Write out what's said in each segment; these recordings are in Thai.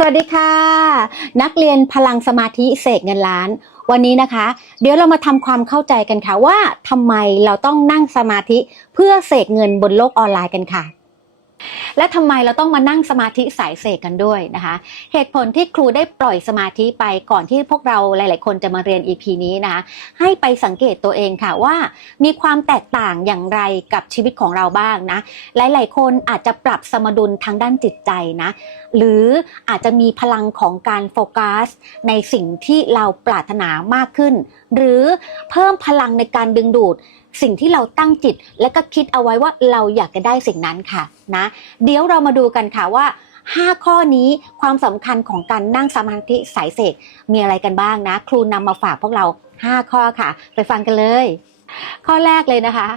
สวัสดีค่ะ นักเรียนพลังสมาธิเสกเงินล้าน วันนี้นะคะ เดี๋ยวเรามาทำความเข้าใจกันค่ะว่าทำไมเราต้องนั่งสมาธิเพื่อเสกเงินบนโลกออนไลน์กันค่ะ และทำไมเราต้องมานั่งสมาธิสายเสกกันด้วยนะคะ เหตุผลที่ครูได้ปล่อยสมาธิไปก่อนที่พวกเราหลาย ๆ คนจะมาเรียน EP นี้นะคะให้ไปสังเกตตัวเองค่ะว่า มีความแตกต่างอย่างไรกับชีวิตของเราบ้างนะหลาย ๆ คนอาจจะปรับสมดุลทางด้านจิตใจนะหรืออาจจะมีพลังของการโฟกัส ในสิ่งที่เราปรารถนามากขึ้น หรือเพิ่มพลังในการดึงดูด สิ่งที่เราตั้งจิต และก็คิดเอาไว้ว่าเราอยากจะได้สิ่งนั้นค่ะนะเดี๋ยวเรามาดูกันค่ะว่า5ข้อนี้ความสำคัญของการนั่งสมาธิสายเสกมีอะไรกันบ้างนะ ครูนำมาฝากพวกเรา 5 ข้อค่ะ ไปฟังกันเลย ข้อแรกเลยนะคะ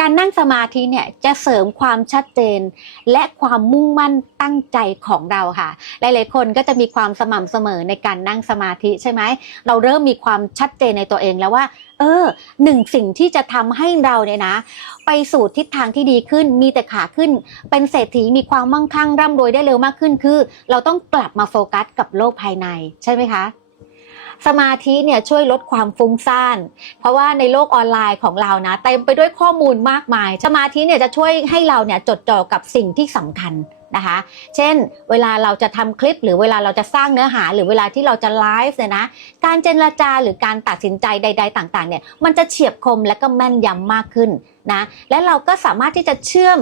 การนั่งสมาธิเนี่ยจะเสริมความชัดเจน และความมุ่งมั่นตั้งใจของเราค่ะ หลายๆคนก็จะมีความสม่ำเสมอในการนั่งสมาธิใช่ไหมเราเริ่มมีความชัดเจนในตัวเองแล้วว่า เออหนึ่งสิ่งที่จะทำให้เราเนี่ยนะ ไปสู่ทิศทางที่ดีขึ้นมีแต่ขาขึ้น เป็นเศรษฐีมีความมั่งคั่งร่ำรวยได้เร็วมากขึ้นคือ เราต้องกลับมาโฟกัสกับโลกภายในใช่ไหมคะ สมาธิเนี่ยช่วยลดความฟุ้งซ่าน เพราะว่าในโลกออนไลน์ของเรานะเต็มไปด้วยข้อมูลมากมาย สมาธิเนี่ยจะช่วยให้เราเนี่ยจดจ่อกับสิ่งที่สำคัญนะคะ เช่น เวลาเราจะทำคลิป หรือเวลาเราจะสร้างเนื้อหา หรือเวลาที่เราจะไลฟ์เนี่ยนะ การเจรจาหรือการตัดสินใจใด ๆ ต่างๆเนี่ยมันจะเฉียบคมและก็แม่นยำมากขึ้นนะและเราก็สามารถที่จะเชื่อม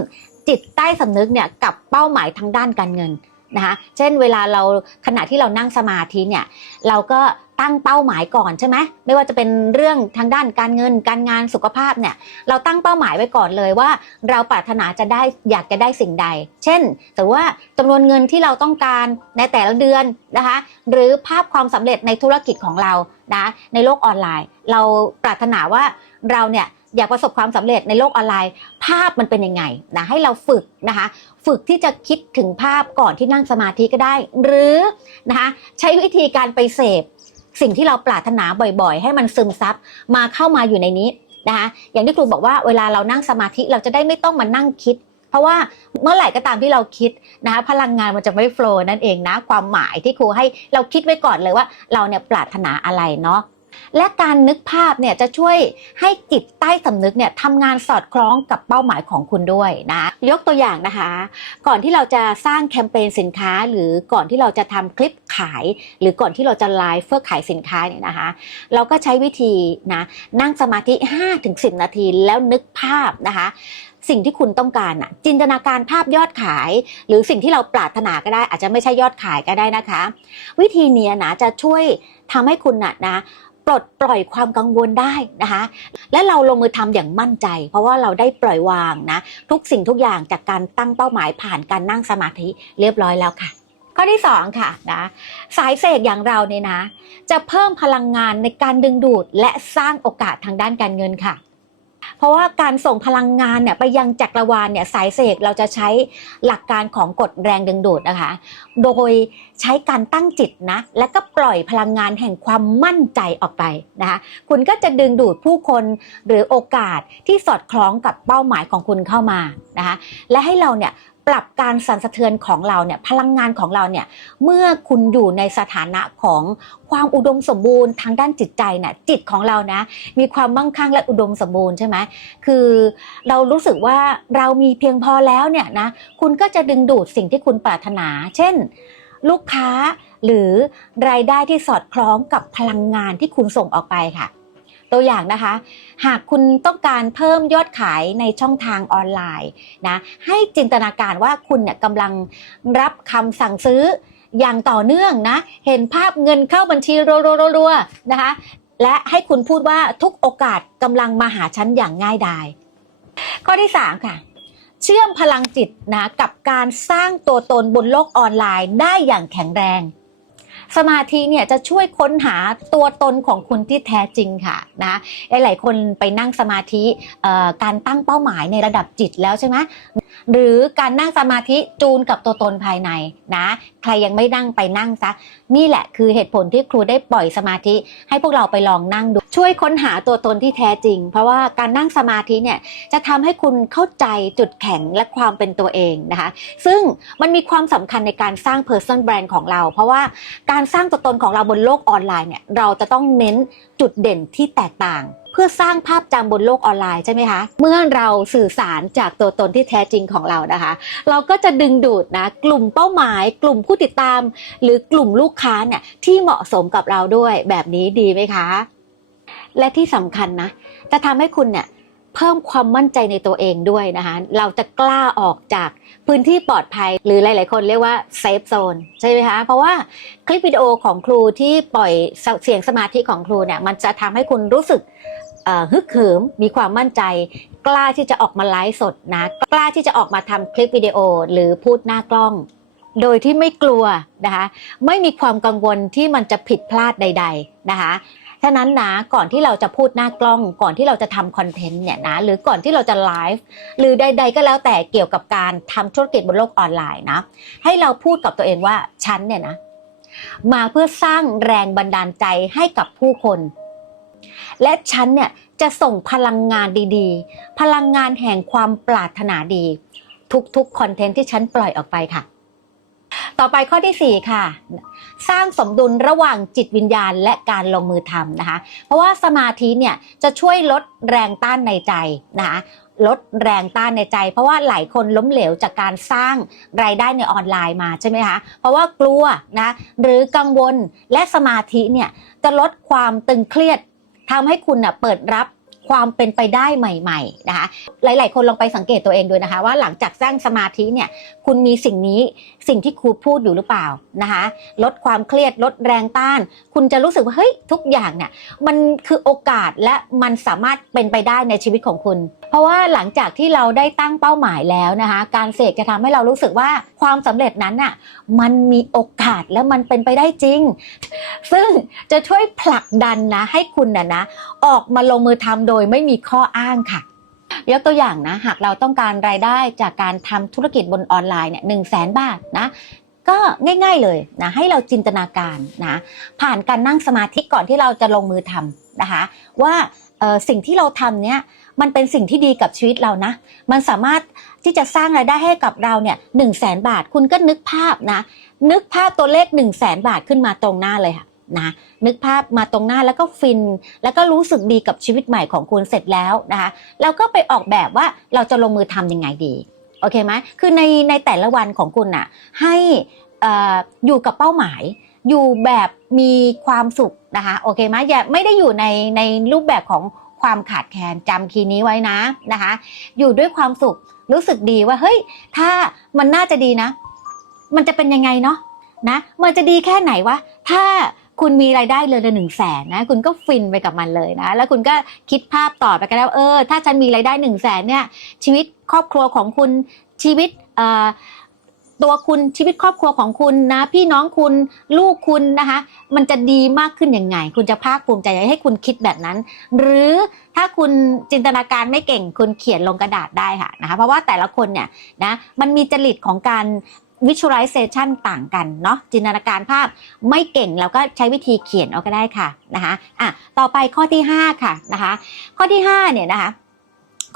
จิตใต้สำนึกเนี่ยกับเป้าหมายทางด้านการเงิน นะคะ เช่นเวลาเราขณะที่เรานั่งสมาธิเนี่ยเราก็ตั้งเป้าหมายก่อนใช่ไหมไม่ว่าจะเป็นเรื่องทางด้านการเงินการงานสุขภาพเนี่ยเราตั้งเป้าหมายไว้ก่อนเลยว่า เราปรารถนาจะได้อยากจะได้สิ่งใด เช่น แต่ว่าจำนวนเงินที่เราต้องการในแต่ละเดือนนะคะ หรือภาพความสำเร็จในธุรกิจของเรานะในโลกออนไลน์ เราปรารถนาว่าเราเนี่ยอยากประสบความสำเร็จในโลกออนไลน์ ภาพมันเป็นยังไงนะให้เราฝึกนะคะ ฝึกที่จะคิดถึงภาพก่อนที่นั่งสมาธิก็ได้ หรือนะคะใช้วิธีการไปเสพสิ่งที่เราปรารถนาบ่อยๆ ให้มันซึมซับมาเข้ามาอยู่ในนี้นะคะอย่างที่ครูบอกว่าเวลาเรานั่งสมาธิเราจะได้ไม่ต้องมานั่งคิด เพราะว่าเมื่อไหร่ก็ตามที่เราคิดนะคะพลังงานมันจะไม่โฟล์นั่นเองนะความหมายที่ครูให้เราคิดไว้ก่อนเลยว่า เราเนี่ยปรารถนาอะไรเนาะ และการนึกภาพเนี่ยจะช่วยให้จิตใต้สำนึกเนี่ยทำงานสอดคล้องกับเป้าหมายของคุณด้วยนะยกตัวอย่างนะคะ ก่อนที่เราจะสร้างแคมเปญสินค้า หรือก่อนที่เราจะทำคลิปขาย หรือก่อนที่เราจะไลฟ์เพื่อขายสินค้าเนี่ยนะคะ เราก็ใช้วิธีนะนั่งสมาธิ 5-10 นาทีแล้วนึกภาพนะคะสิ่งที่คุณต้องการอะจินตนาการภาพยอดขาย หรือสิ่งที่เราปรารถนาก็ได้ อาจจะไม่ใช่ยอดขายก็ได้นะคะ วิธีเนี้ยนะจะช่วยทำให้คุณนะนะ ปลดปล่อยความกังวลได้นะคะ และเราลงมือทำอย่างมั่นใจ เพราะว่าเราได้ปล่อยวางนะ ทุกสิ่งทุกอย่างจากการตั้งเป้าหมายผ่านการนั่งสมาธิเรียบร้อยแล้วค่ะ ข้อที่สองค่ะนะสายเสกอย่างเราเนี่ยนะ จะเพิ่มพลังงานในการดึงดูดและสร้างโอกาสทางด้านการเงินค่ะ เพราะว่าการส่งพลังงานเนี่ยไปยังจักรวาลเนี่ยสายเสกเราจะใช้หลักการของกฎแรงดึงดูดนะคะ โดยใช้การตั้งจิตนะ และก็ปล่อยพลังงานแห่งความมั่นใจออกไปนะคะคุณก็จะดึงดูดผู้คนหรือโอกาสที่สอดคล้องกับเป้าหมายของคุณเข้ามานะคะและให้เราเนี่ย ปรับการสั่นสะเทือนของเราเนี่ยพลังงานของเราเนี่ยเมื่อคุณอยู่ในสถานะของความอุดมสมบูรณ์ทางด้านจิตใจเนี่ยจิตของเรานะ มีความมั่งคั่งและอุดมสมบูรณ์ใช่ไหมคือเรารู้สึกว่าเรามีเพียงพอแล้วเนี่ยนะคุณก็จะดึงดูดสิ่งที่คุณปรารถนา เช่น ลูกค้าหรือรายได้ที่สอดคล้องกับพลังงานที่คุณส่งออกไปค่ะ ตัวอย่างนะคะ หากคุณต้องการเพิ่มยอดขายในช่องทางออนไลน์นะให้จินตนาการว่าคุณเนี่ยกำลังรับคำสั่งซื้ออย่างต่อเนื่องนะ เห็นภาพเงินเข้าบัญชีรัวๆๆนะคะ และให้คุณพูดว่าทุกโอกาสกำลังมาหาฉันอย่างง่ายดาย ข้อที่ 3 ค่ะ เชื่อมพลังจิตนะกับการสร้างตัวตนบนโลกออนไลน์ได้อย่างแข็งแรง สมาธิเนี่ยจะช่วยค้นหาตัวตนของคุณที่แท้จริงค่ะนะหลายๆคนไปนั่งสมาธิการตั้งเป้าหมายในระดับจิตแล้วใช่ไหมหรือการนั่งสมาธิจูนกับตัวตนภายในนะใครยังไม่นั่งไปนั่งซะนี่แหละคือเหตุผลที่ครูได้ปล่อยสมาธิ ให้พวกเราไปลองนั่งดู ช่วยค้นหาตัวตนที่แท้จริง เพราะว่าการนั่งสมาธิเนี่ยจะทำให้คุณเข้าใจจุดแข็งและความเป็นตัวเองนะคะ ซึ่งมันมีความสำคัญในการสร้าง personal brand ของเรา เพราะว่าการการสร้างตัวตนของเราบนโลกออนไลน์เนี่ยเราจะต้องเน้นจุดเด่นที่แตกต่าง เพื่อสร้างภาพจำบนโลกออนไลน์ใช่ไหมคะเมื่อเราสื่อสารจากตัวตนที่แท้จริงของเรานะคะ เราก็จะดึงดูดนะกลุ่มเป้าหมาย กลุ่มผู้ติดตาม หรือกลุ่มลูกค้าเนี่ยที่เหมาะสมกับเราด้วยแบบนี้ดีไหมคะ และที่สำคัญนะจะทำให้คุณเนี่ย เพิ่มความมั่นใจในตัวเองด้วยนะคะ เราจะกล้าออกจากพื้นที่ปลอดภัยหรือหลาย ๆ คนเรียกว่าเซฟโซนใช่ไหมคะ เพราะว่าคลิปวิดีโอของครูที่ปล่อยเสียงสมาธิของครูเนี่ยมันจะทำให้คุณรู้สึกฮึกเหิมมีความมั่นใจ กล้าที่จะออกมาไลฟ์สดนะ กล้าที่จะออกมาทำคลิปวิดีโอหรือพูดหน้ากล้อง โดยที่ไม่กลัวนะคะ ไม่มีความกังวลที่มันจะผิดพลาดใด ๆ นะคะ ฉะนั้นนะก่อนที่เราจะพูดหน้ากล้อง ก่อนที่เราจะทำคอนเทนต์เนี่ยนะหรือก่อนที่เราจะไลฟ์หรือใด ๆ ก็แล้วแต่เกี่ยวกับการทำธุรกิจบนโลกออนไลน์นะให้เราพูดกับตัวเองว่าฉันเนี่ยนะมาเพื่อสร้างแรงบันดาลใจให้กับผู้คน และฉันเนี่ยจะส่งพลังงานดีๆ พลังงานแห่งความปรารถนาดี ทุกๆคอนเทนต์ที่ฉันปล่อยออกไปค่ะ ต่อไปข้อที่ 4 ค่ะ สร้างสมดุลระหว่างจิตวิญญาณและการลงมือทำนะคะ เพราะว่าสมาธิเนี่ยจะช่วยลดแรงต้านในใจนะคะลดแรงต้านในใจ เพราะว่าหลายคนล้มเหลวจากการสร้างรายได้ในออนไลน์มาใช่ไหมคะ เพราะว่ากลัวนะหรือกังวลและสมาธิเนี่ยจะลดความตึงเครียดทำให้คุณน่ะเปิดรับ ความเป็นไปได้ใหม่ๆนะคะหลาย ๆ คนลองไปสังเกตตัวเองดูนะคะ ว่าหลังจากสร้างสมาธิเนี่ยคุณมีสิ่งนี้สิ่งที่ครูพูดอยู่หรือเปล่านะคะลดความเครียดลดแรงต้าน คุณจะรู้สึกว่าเฮ้ยทุกอย่างเนี่ยมันคือโอกาสและมันสามารถเป็นไปได้ในชีวิตของคุณเพราะว่าหลังจากที่เราได้ตั้งเป้าหมายแล้วนะคะ การเสกจะทำให้เรารู้สึกว่าความสำเร็จนั้นน่ะมันมีโอกาสและมันเป็นไปได้จริง ซึ่งจะช่วยผลักดันนะให้คุณน่ะนะออกมาลงมือทำโดยไม่มีข้ออ้างค่ะยกตัวอย่างนะหากเราต้องการรายได้จากการทำธุรกิจบนออนไลน์เนี่ยหนึ่งแสนบาทนะก็ง่าย ๆเลยนะให้เราจินตนาการนะผ่านการนั่งสมาธิก่อนที่เราจะลงมือทำนะคะว่าสิ่งที่เราทำเนี่ย มันเป็นสิ่งที่ดีกับชีวิตเรานะ มันสามารถที่จะสร้างรายได้ให้กับเราเนี่ยหนึ่งแสนบาท คุณก็นึกภาพนะ นึกภาพตัวเลข1 0 0 0 0แสนบาทขึ้นมาตรงหน้าเลยค่ะนะนึกภาพมาตรงหน้าแล้วก็ฟิน แล้วก็รู้สึกดีกับชีวิตใหม่ของคุณเสร็จแล้วนะคะแล้วก็ไปออกแบบว่าเราจะลงมือทำยังไงดีโอเคไหมคือในในแต่ละวันของคุณน่ะให้อ่ออยู่กับเป้าหมาย อยู่แบบมีความสุขนะคะโอเคไหมอย่าไม่ได้อยู่ในในรูปแบบของ ความขาดแคลนจำคีย์นี้ไว้นะนะคะ อยู่ด้วยความสุขรู้สึกดีว่าเฮ้ย ถ้ามันน่าจะดีนะ มันจะเป็นยังไงเนาะนะมันจะดีแค่ไหนวะถ้าคุณมีรายได้เลยละหนึ่งแสนนะ คุณก็ฟินไปกับมันเลยนะ แล้วคุณก็คิดภาพต่อไปกันแล้วเออ ถ้าฉันมีรายได้หนึ่งแสนเนี่ย ชีวิตครอบครัวของคุณชีวิตเอ่อ ตัวคุณชีวิตครอบครัวของคุณนะ พี่น้องคุณลูกคุณนะคะ มันจะดีมากขึ้นยังไง คุณจะภาคภูมิใจให้คุณคิดแบบนั้น หรือถ้าคุณจินตนาการไม่เก่งคุณเขียนลงกระดาษได้ค่ะนะคะเพราะว่าแต่ละคนเนี่ยนะมันมีจริตของการ visualization ต่างกันเนาะจินตนาการภาพไม่เก่งเราก็ใช้วิธีเขียนเอาก็ได้ค่ะนะคะอะต่อไปข้อที่ 5 ค่ะนะคะ ข้อที่ 5 เนี่ยนะคะ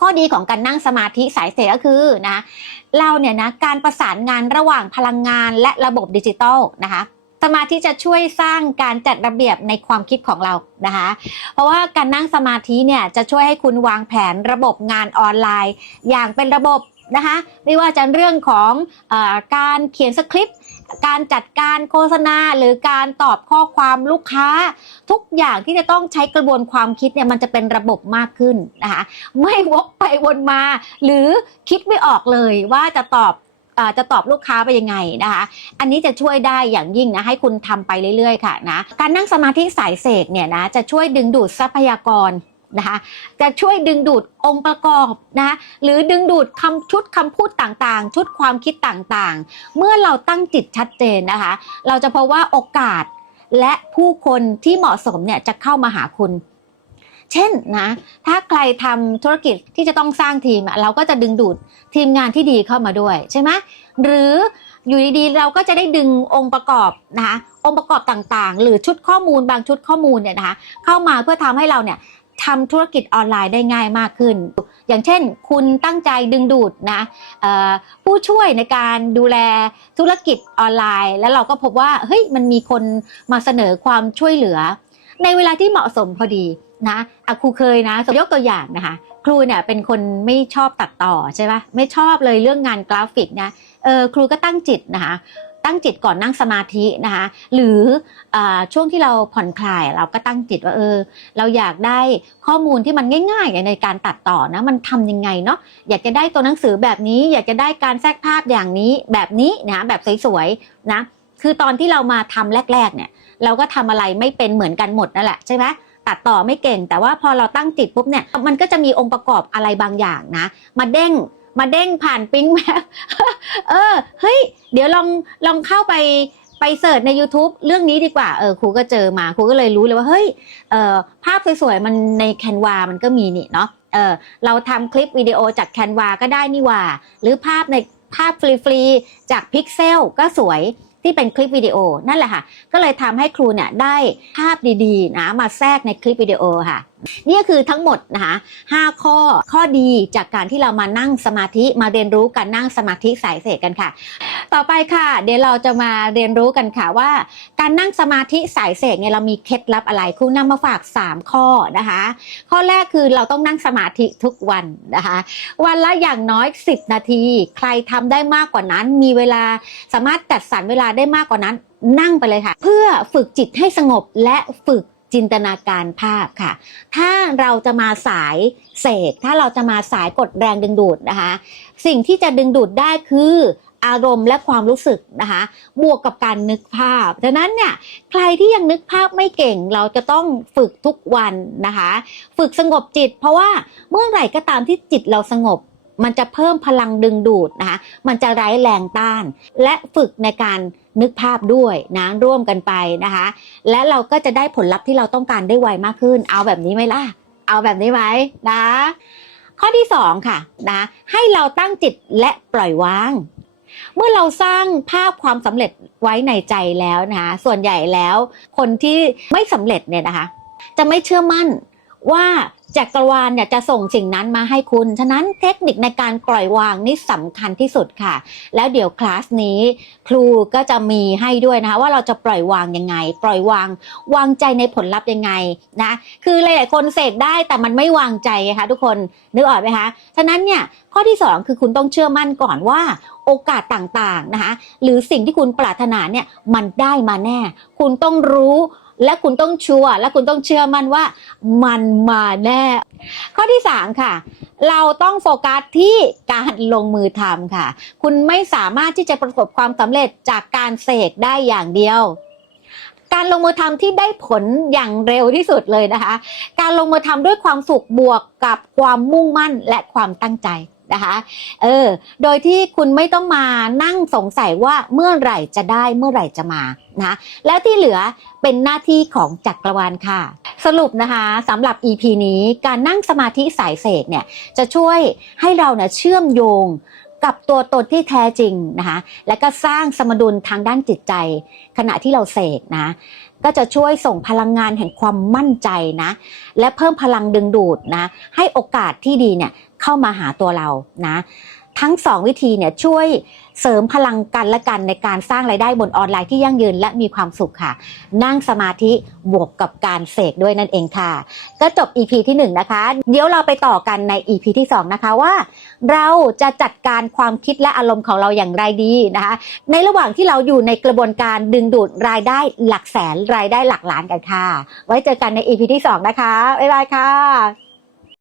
ข้อดีของการนั่งสมาธิสายเสกก็คือนะเราเนี่ยนะการประสานงานระหว่างพลังงานและระบบดิจิตอลนะคะสมาธิจะช่วยสร้างการจัดระเบียบในความคิดของเรานะคะ เพราะว่าการนั่งสมาธิเนี่ยจะช่วยให้คุณวางแผนระบบงานออนไลน์ อย่างเป็นระบบนะคะ ไม่ว่าจะเรื่องของออการเขียนสคริปต์ การจัดการโฆษณาหรือการตอบข้อความลูกค้า ทุกอย่างที่จะต้องใช้กระบวนความคิดเนี่ยมันจะเป็นระบบมากขึ้นนะคะไม่วกไปวนมา หรือคิดไม่ออกเลยว่าจะตอบจะตอบลูกค้าไปยังไงนะคะ อันนี้จะช่วยได้อย่างยิ่งนะให้คุณทำไปเรื่อยๆ ค่ะนะ การนั่งสมาธิสายเสกเนี่ยนะจะช่วยดึงดูดทรัพยากร นะคะจะช่วยดึงดูดองค์ประกอบนะหรือดึงดูดคำชุดคำพูดต่างๆ ชุดความคิดต่างๆ เมื่อเราตั้งจิตชัดเจนนะคะ เราจะพบว่าโอกาสและผู้คนที่เหมาะสมเนี่ยจะเข้ามาหาคุณเช่นนะถ้าใครทำธุรกิจที่จะต้องสร้างทีมเราก็จะดึงดูดทีมงานที่ดีเข้ามาด้วยใช่ไหมหรืออยู่ดีๆเราก็จะได้ดึงองค์ประกอบนะคะองค์ประกอบต่างๆ หรือชุดข้อมูลบางชุดข้อมูลเนี่ยนะคะเข้ามาเพื่อทำให้เราเนี่ย ทำธุรกิจออนไลน์ได้ง่ายมากขึ้น อย่างเช่น คุณตั้งใจดึงดูดนะผู้ช่วยในการดูแลธุรกิจออนไลน์ แล้วเราก็พบว่าเฮ้ยมันมีคนมาเสนอความช่วยเหลือ ในเวลาที่เหมาะสมพอดีนะอะครูเคยนะยกตัวอย่างนะคะ ครูเนี่ยเป็นคนไม่ชอบตัดต่อใช่ปะไม่ชอบเลยเรื่องงานกราฟิกนะเออครูก็ตั้งจิตนะคะ ตั้งจิตก่อนนั่งสมาธินะคะ หรืออช่วงที่เราผ่อนคลายเราก็ตั้งจิตว่าเออ เราอยากได้ข้อมูลที่มันง่ายๆในการตัดต่อนะมันทำยังไงเนาะอยากจะได้ตัวหนังสือแบบนี้ อยากจะได้การแทรกภาพอย่างนี้แบบนี้นะแบบสวยๆนะคือตอนที่เรามาทำแรก ๆ เนี่ย เราก็ทำอะไรไม่เป็นเหมือนกันหมดนั่นแหละใช่ไหมตัดต่อไม่เก่ง แต่ว่าพอเราตั้งจิตปุ๊บเนี่ยมันก็จะมีองค์ประกอบอะไรบางอย่างนะ มาเด้ง มาเด้งผ่านปิ๊งแมปเออเฮ้ย เดี๋ยวลองลองเข้าไปไปเสิร์ชใน YouTube เรื่องนี้ดีกว่าเออครูก็เจอมาครูก็เลยรู้เลยว่าเฮ้ยเออภาพสวยๆมันในแคนวามันก็มีนี่เนาะเออเราทำคลิปวิดีโอจากแคนวาก็ได้นี่ว่า หรือภาพในภาพฟรีๆ จากพิกเซลก็สวยที่เป็นคลิปวิดีโอนั่นแหละค่ะ ก็เลยทำให้ครูเนี่ยได้ภาพดีๆนะมาแทรกในคลิปวิดีโอค่ะ นี่คือทั้งหมดนะคะ5ข้อข้อดีจากการที่เรามานั่งสมาธิมาเรียนรู้การนั่งสมาธิสายเสกกันค่ะ ต่อไปค่ะ เดี๋ยวเราจะมาเรียนรู้กันค่ะว่า การนั่งสมาธิสายเสกเนี่ยเรามีเคล็ดลับอะไรครูนำมาฝาก 3 ข้อนะคะ ข้อแรกคือเราต้องนั่งสมาธิทุกวันนะคะ วันละอย่างน้อย 10 นาที ใครทำได้มากกว่านั้น มีเวลาสามารถจัดสรรเวลาได้มากกว่านั้นนั่งไปเลยค่ะ เพื่อฝึกจิตให้สงบและฝึก จินตนาการภาพค่ะ ถ้าเราจะมาสายเสก ถ้าเราจะมาสายกดแรงดึงดูดนะคะ สิ่งที่จะดึงดูดได้คืออารมณ์และความรู้สึกนะคะ บวกกับการนึกภาพฉะนั้นเนี่ยใครที่ยังนึกภาพไม่เก่ง เราจะต้องฝึกทุกวันนะคะ ฝึกสงบจิต เพราะว่าเมื่อไหร่ก็ตามที่จิตเราสงบ มันจะเพิ่มพลังดึงดูดนะคะ มันจะไร้แรงต้าน และฝึกในการนึกภาพด้วยนะร่วมกันไปนะคะ และเราก็จะได้ผลลัพธ์ที่เราต้องการได้ไวมากขึ้น เอาแบบนี้ไหมล่ะ เอาแบบนี้ไหมนะ ข้อที่สองค่ะนะให้เราตั้งจิตและปล่อยวางเมื่อเราสร้างภาพความสำเร็จไว้ในใจแล้วนะคะส่วนใหญ่แล้ว คนที่ไม่สำเร็จเนี่ยนะคะ จะไม่เชื่อมั่นว่า จักรวาลเนี่ยจะส่งสิ่งนั้นมาให้คุณ ฉะนั้นเทคนิคในการปล่อยวางนี่สำคัญที่สุดค่ะ แล้วเดี๋ยวคลาสนี้ ครูก็จะมีให้ด้วยนะคะว่าเราจะปล่อยวางยังไง ปล่อยวางวางใจในผลลัพธ์ยังไงนะคือหลาย ๆ คนเสกได้แต่มันไม่วางใจไงคะทุกคนนึกออกไหมคะฉะนั้นเนี่ยข้อที่สองคือคุณต้องเชื่อมั่นก่อนว่าโอกาสต่าง ๆ นะคะหรือสิ่งที่คุณปรารถนาเนี่ยมันได้มาแน่ คุณต้องรู้ และคุณต้องชัวร์และคุณต้องเชื่อมั่นว่ามันมาแน่ ข้อที่สามค่ะ เราต้องโฟกัสที่การลงมือทำค่ะ คุณไม่สามารถที่จะประสบความสำเร็จจากการเสกได้อย่างเดียวการลงมือทำที่ได้ผลอย่างเร็วที่สุดเลยนะคะ การลงมือทำด้วยความสุขบวกกับความมุ่งมั่นและความตั้งใจ นะคะ เออ โดยที่คุณไม่ต้องมานั่งสงสัยว่าเมื่อไหร่จะได้เมื่อไหร่จะมานะแล้วที่เหลือเป็นหน้าที่ของจักรวาลค่ะ สรุปนะคะสำหรับ EP นี้การนั่งสมาธิสายเสกเนี่ยจะช่วยให้เราเนี่ยเชื่อมโยงกับตัวตนที่แท้จริงนะคะ และก็สร้างสมดุลทางด้านจิตใจ ขณะที่เราเสกนะ ก็จะช่วยส่งพลังงานแห่งความมั่นใจนะ และเพิ่มพลังดึงดูดนะ ให้โอกาสที่ดีเนี่ย เข้ามาหาตัวเรานะทั้งสองวิธีเนี่ยช่วยเสริมพลังกันและกันในการสร้างรายได้บนออนไลน์ที่ยั่งยืนและมีความสุขค่ะ นั่งสมาธิบวกกับการเสกด้วยนั่นเองค่ะ ก็จบ EP ที่ 1 นะคะ เดี๋ยวเราไปต่อกันใน EP ที่ 2 นะคะว่า เราจะจัดการความคิดและอารมณ์ของเราอย่างไรดีนะคะ ในระหว่างที่เราอยู่ในกระบวนการดึงดูดรายได้หลักแสนรายได้หลักล้านกันค่ะ ไว้เจอกันใน EP ที่ 2 นะคะบ๊ายบายค่ะ